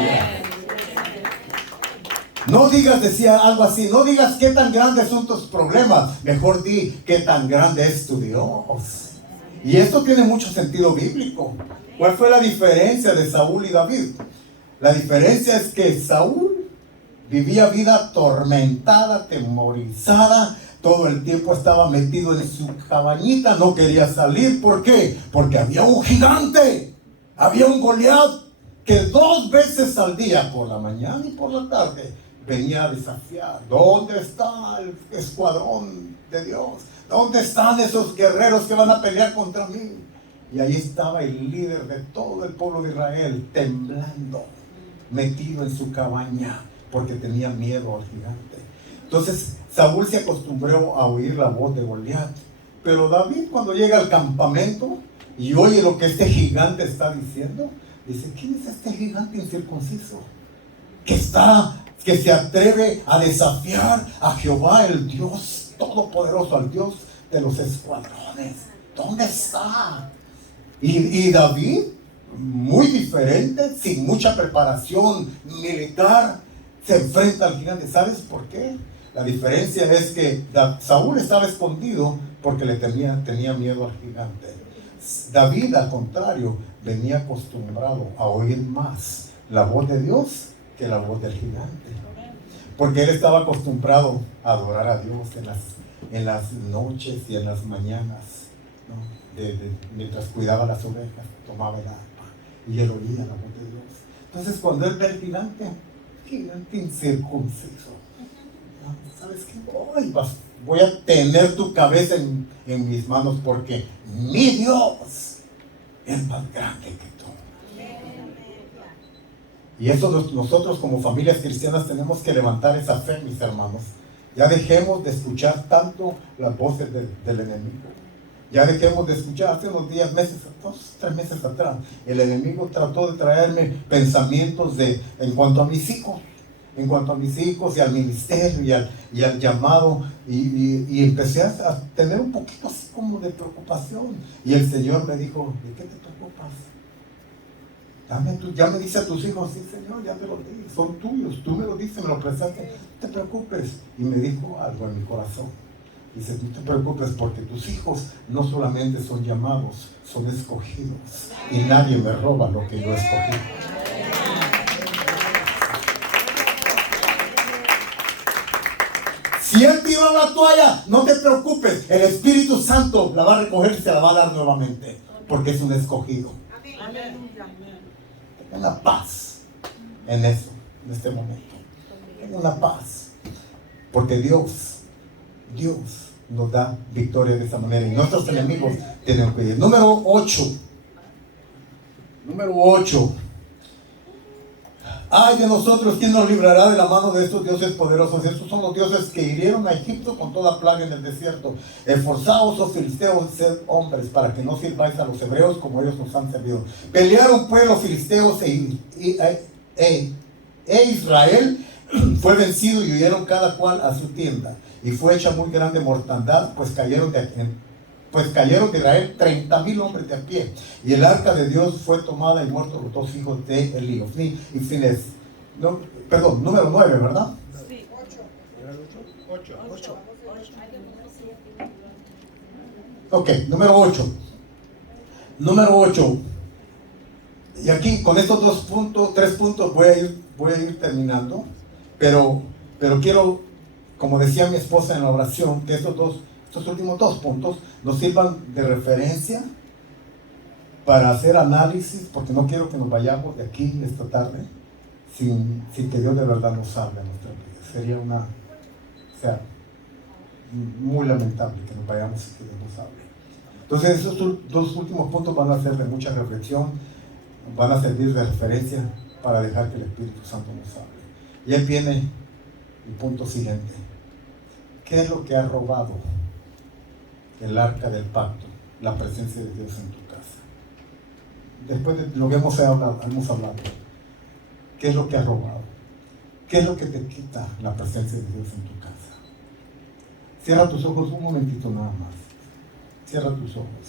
No digas, decía algo así, no digas qué tan grandes son tus problemas, mejor di qué tan grande es tu Dios. Y esto tiene mucho sentido bíblico. ¿Cuál fue la diferencia de Saúl y David? La diferencia es que Saúl vivía vida atormentada, temorizada, todo el tiempo estaba metido en su cabañita, no quería salir. ¿Por qué? Porque había un gigante, había un Goliat que 2 veces al día, por la mañana y por la tarde, venía a desafiar. ¿Dónde está el escuadrón de Dios? ¿Dónde están esos guerreros que van a pelear contra mí? Y ahí estaba el líder de todo el pueblo de Israel, temblando, metido en su cabaña, porque tenía miedo al gigante. Entonces Saúl se acostumbró a oír la voz de Goliat, pero David, cuando llega al campamento y oye lo que este gigante está diciendo, dice, ¿quién es este gigante incircunciso que se atreve a desafiar a Jehová, el Dios todopoderoso, al Dios de los escuadrones? ¿Dónde está? Y David, muy diferente, sin mucha preparación militar, se enfrenta al gigante. ¿Sabes por qué? La diferencia es que Saúl estaba escondido porque tenía miedo al gigante. David, al contrario, venía acostumbrado a oír más la voz de Dios que la voz del gigante. Porque él estaba acostumbrado a adorar a Dios en las noches y en las mañanas, ¿no? Mientras cuidaba las ovejas, tomaba el arpa y él oía la voz de Dios. Entonces, cuando él ve al gigante incircunciso, ¿no? ¿Sabes qué? Hoy voy a tener tu cabeza en mis manos, porque mi Dios es más grande que tú. Y eso nosotros como familias cristianas tenemos que levantar esa fe, mis hermanos. Ya dejemos de escuchar tanto las voces del enemigo. Ya dejemos de escuchar. Hace unos días, 3 meses atrás, el enemigo trató de traerme pensamientos en cuanto a mis hijos. En cuanto a mis hijos y al ministerio y al llamado, y empecé a tener un poquito así como de preocupación. Y el Señor me dijo: ¿de qué te preocupas? Ya me dice a tus hijos: sí, Señor, ya te los di, son tuyos, tú me lo dices, me lo prestaste, no te preocupes. Y me dijo algo en mi corazón. Dice: no te preocupes, porque tus hijos no solamente son llamados, son escogidos, y nadie me roba lo que yo escogí. Si él tiró la toalla, no te preocupes, el Espíritu Santo la va a recoger y se la va a dar nuevamente, porque es un escogido. Tenga una paz en eso, en este momento. Tenga una paz, porque Dios nos da victoria de esa manera, y nuestros enemigos tienen que ir. Número 8. Ay de nosotros, ¿quién nos librará de la mano de estos dioses poderosos? Estos son los dioses que hirieron a Egipto con toda plaga en el desierto. Esforzaos, oh filisteos, sed hombres, para que no sirváis a los hebreos como ellos nos han servido. Pelearon pues los filisteos e Israel fue vencido, y huyeron cada cual a su tienda. Y fue hecha muy grande mortandad, pues cayeron de Israel 30,000 hombres de a pie. Y el arca de Dios fue tomada, y muertos los 2 hijos de Elí, Ofni y Finés. Número 9, ¿verdad? Sí, 8. Ok, número 8. Y aquí con estos 3 puntos voy a ir terminando. Pero quiero, como decía mi esposa en la oración, que estos últimos 2 puntos nos sirvan de referencia para hacer análisis, porque no quiero que nos vayamos de aquí esta tarde sin que Dios de verdad nos hable en nuestra vida. Sería muy lamentable que nos vayamos sin que Dios nos hable. Entonces, esos 2 últimos puntos van a ser de mucha reflexión, van a servir de referencia para dejar que el Espíritu Santo nos hable. Y ahí viene el punto siguiente. ¿Qué es lo que ha robado el arca del pacto, la presencia de Dios en tu casa? Después de lo que hemos hablado, ¿qué es lo que ha robado? ¿Qué es lo que te quita la presencia de Dios en tu casa? Cierra tus ojos un momentito nada más. Cierra tus ojos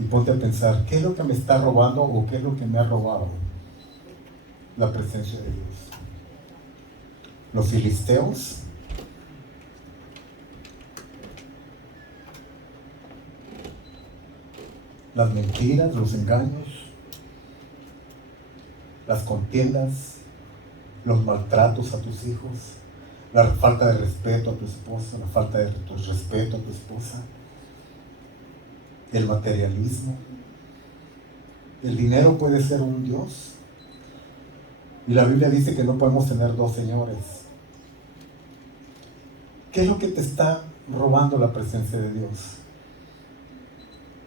y ponte a pensar: ¿qué es lo que me está robando, o qué es lo que me ha robado la presencia de Dios? Los filisteos, las mentiras, los engaños, las contiendas, los maltratos a tus hijos, la falta de respeto a tu esposa, la falta de respeto a tu esposa, el materialismo. El dinero puede ser un Dios, y la Biblia dice que no podemos tener 2 señores. ¿Qué es lo que te está robando la presencia de Dios?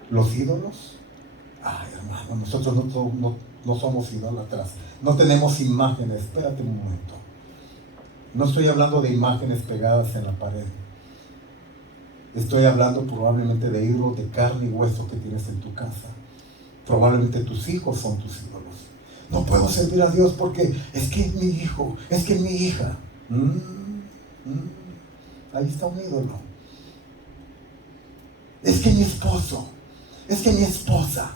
¿Los ídolos? Ay, hermano, nosotros no somos idólatras, no tenemos imágenes. Espérate un momento. No estoy hablando de imágenes pegadas en la pared. Estoy hablando probablemente de ídolos de carne y hueso que tienes en tu casa. Probablemente tus hijos son tus ídolos. No puedo servir a Dios porque es que es mi hijo, es que es mi hija. Ahí está un ídolo. Es que mi esposo, es que mi esposa,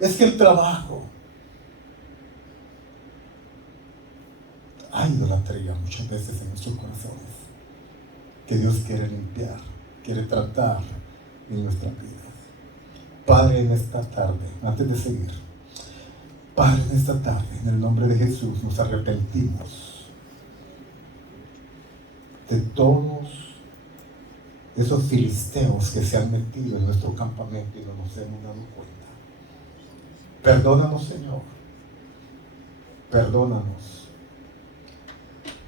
es que el trabajo. hay idolatría muchas veces en nuestros corazones, que Dios quiere limpiar, quiere tratar en nuestras vidas. Padre, en esta tarde, antes de seguir, Padre, en esta tarde, en el nombre de Jesús, nos arrepentimos de todos esos filisteos que se han metido en nuestro campamento y no nos hemos dado cuenta. Perdónanos, Señor. Perdónanos.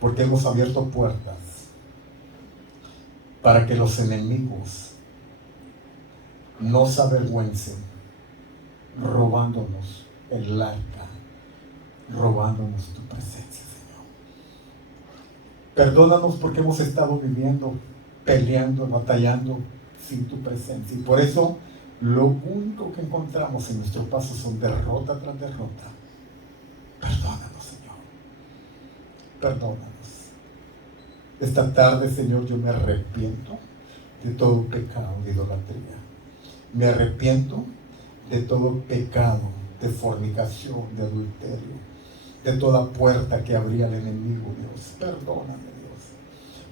Porque hemos abierto puertas para que los enemigos no se avergüencen robándonos el arca, robándonos tu presencia, Señor. Perdónanos porque hemos estado viviendo, peleando, batallando sin tu presencia. Y por eso lo único que encontramos en nuestro paso son derrota tras derrota. Perdónanos, Señor. Perdónanos. Esta tarde, Señor, yo me arrepiento de todo pecado de idolatría. Me arrepiento de todo pecado de fornicación, de adulterio, de toda puerta que abría el enemigo, Dios. Perdóname, Dios.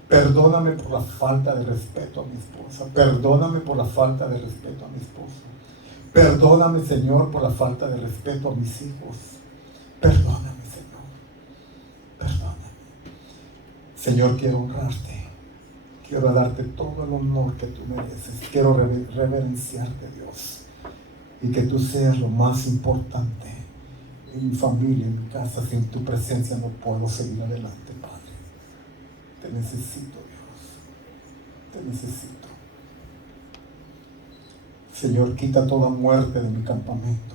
Perdóname por la falta de respeto a mi esposa. Perdóname por la falta de respeto a mi esposo. Perdóname, Señor, por la falta de respeto a mis hijos. Perdóname, Señor. Perdóname. Señor, quiero honrarte. Quiero darte todo el honor que tú mereces. Quiero reverenciarte, Dios. Y que tú seas lo más importante en mi familia, en mi casa. Sin tu presencia no puedo seguir adelante, Padre. Te necesito, Dios. Te necesito. Señor, quita toda muerte de mi campamento.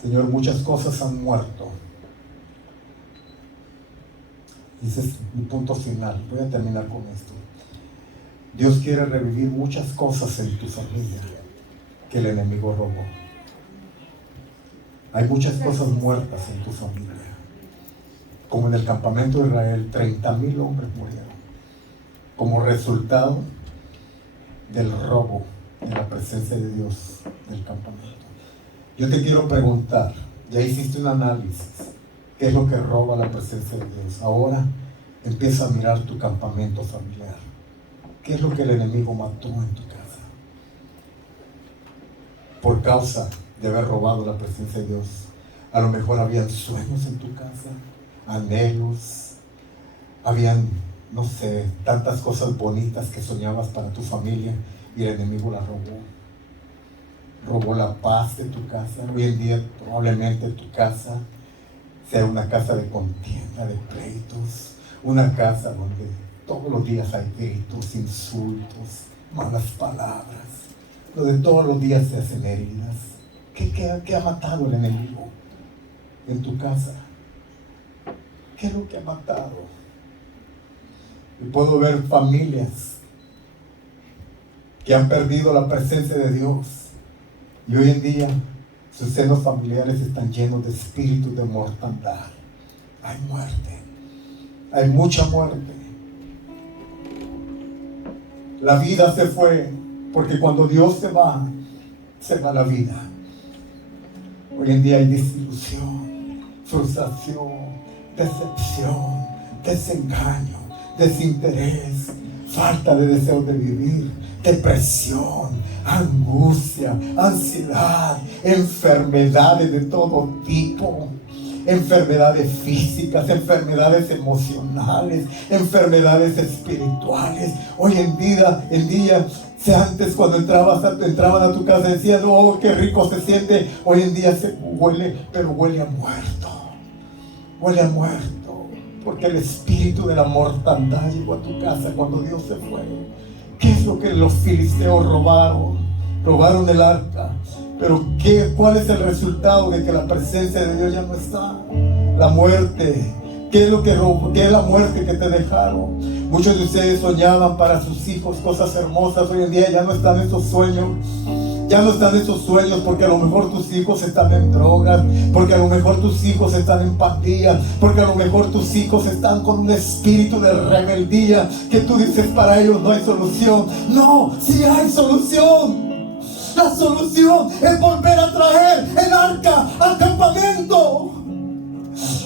Señor, muchas cosas han muerto. Y ese es mi punto final. Voy a terminar con esto. Dios quiere revivir muchas cosas en tu familia que el enemigo robó. Hay muchas cosas muertas en tu familia. Como en el campamento de Israel, 30,000 hombres murieron como resultado del robo de la presencia de Dios del campamento. Yo te quiero preguntar, ya hiciste un análisis, ¿qué es lo que roba la presencia de Dios? Ahora empieza a mirar tu campamento familiar. ¿Qué es lo que el enemigo mató en tu casa? Por causa de haber robado la presencia de Dios. A lo mejor habían sueños en tu casa, anhelos, habían, no sé, tantas cosas bonitas que soñabas para tu familia y el enemigo la robó. Robó la paz de tu casa. Hoy en día probablemente tu casa sea una casa de contienda, de pleitos, una casa donde todos los días hay gritos, insultos, malas palabras, donde todos los días se hacen heridas. ¿Qué ha matado el enemigo en tu casa? ¿Qué es lo que ha matado? Y puedo ver familias que han perdido la presencia de Dios y hoy en día sus senos familiares están llenos de espíritus de mortandad. Hay muerte, hay mucha muerte. La vida se fue, porque cuando Dios se va la vida. Hoy en día hay desilusión, frustración, decepción, desengaño, desinterés, falta de deseo de vivir, depresión, angustia, ansiedad, enfermedades de todo tipo. Enfermedades físicas, enfermedades emocionales, enfermedades espirituales. Hoy en día, si antes cuando entraban a tu casa decían, oh, qué rico se siente, hoy en día huele a muerto. Huele a muerto, porque el espíritu de la mortandad llegó a tu casa cuando Dios se fue. ¿Qué es lo que los filisteos robaron? Robaron el arca. Pero ¿cuál es el resultado de que la presencia de Dios ya no está? La muerte. ¿Qué es lo que robó? ¿Qué es la muerte que te dejaron? Muchos de ustedes soñaban para sus hijos cosas hermosas. Hoy en día ya no están esos sueños. Ya no están esos sueños porque a lo mejor tus hijos están en drogas, porque a lo mejor tus hijos están en pandillas, porque a lo mejor tus hijos están con un espíritu de rebeldía que tú dices para ellos no hay solución. No, sí hay solución. La solución es volver a traer el arca al campamento.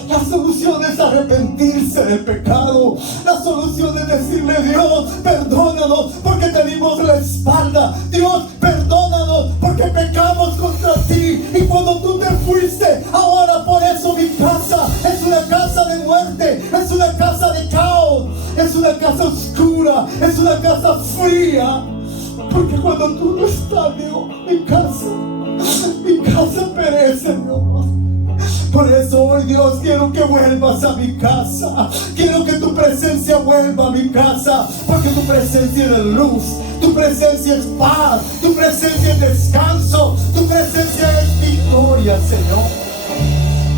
La solución es arrepentirse del pecado. La solución es decirle: Dios, perdónanos porque te dimos la espalda. Dios, perdónanos porque pecamos contra ti. Y cuando tú te fuiste, ahora por eso mi casa es una casa de muerte, es una casa de caos, es una casa oscura, es una casa fría. Porque cuando tú no estás, Dios, mi casa perece, Dios. Por eso hoy, Dios, quiero que vuelvas a mi casa. Quiero que tu presencia vuelva a mi casa. Porque tu presencia es luz, tu presencia es paz, tu presencia es descanso, tu presencia es victoria, Señor.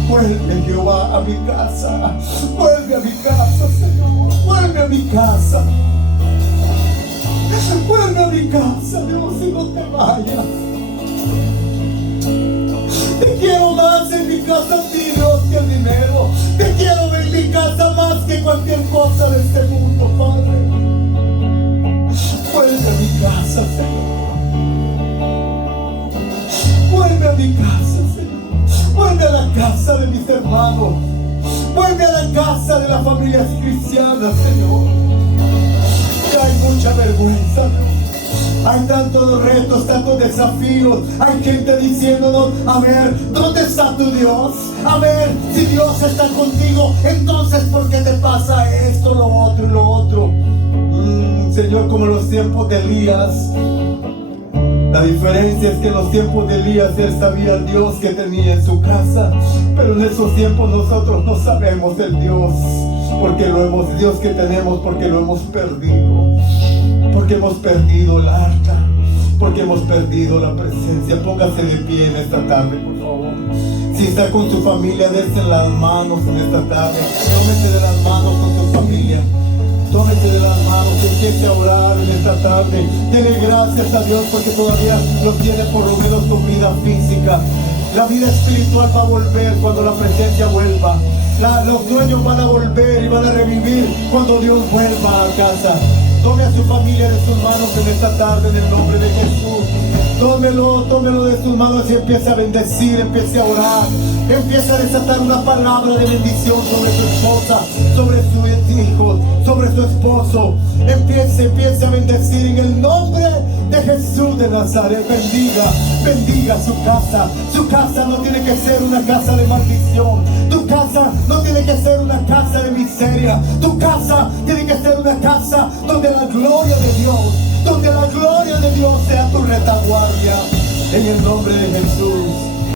Vuelve, Jehová, a mi casa. Vuelve a mi casa, Señor. Vuelve a mi casa. Vuelve a mi casa, Dios, y no te vayas. Te quiero más en mi casa a ti, Dios, que el dinero. Te quiero en mi casa más que cualquier cosa de este mundo, Padre. Vuelve a mi casa, Señor. Vuelve a mi casa, Señor. Vuelve a la casa de mis hermanos. Vuelve a la casa de las familias cristianas, Señor. Hay mucha vergüenza, Dios. Hay tantos retos, tantos desafíos. Hay gente diciéndonos: a ver, ¿dónde está tu Dios? A ver, si Dios está contigo, entonces ¿por qué te pasa esto, lo otro y lo otro? Señor, como en los tiempos de Elías. La diferencia es que en los tiempos de Elías él sabía el Dios que tenía en su casa, pero en esos tiempos nosotros no sabemos el Dios, porque Dios que tenemos, porque lo hemos perdido, porque hemos perdido el arca, porque hemos perdido la presencia. Póngase de pie en esta tarde, por favor. Si está con su familia, dése las manos en esta tarde. Tómese de las manos con su familia. Tómese de las manos, empiece a orar en esta tarde. Dele gracias a Dios porque todavía lo tiene por lo menos con vida física. La vida espiritual va a volver cuando la presencia vuelva. Los sueños van a volver y van a revivir cuando Dios vuelva a casa. Tome a su familia de sus manos en esta tarde en el nombre de Jesús. Tómelo de sus manos y empiece a bendecir, empiece a orar. Empieza a desatar una palabra de bendición sobre su esposa, sobre sus hijos, sobre su esposo. Empiece a bendecir en el nombre de Jesús de Nazaret. Bendiga su casa. Su casa no tiene que ser una casa de maldición. Tu casa no tiene que ser una casa de miseria. Tu casa tiene que ser una casa donde la gloria de Dios sea tu retaguardia. En el nombre de Jesús.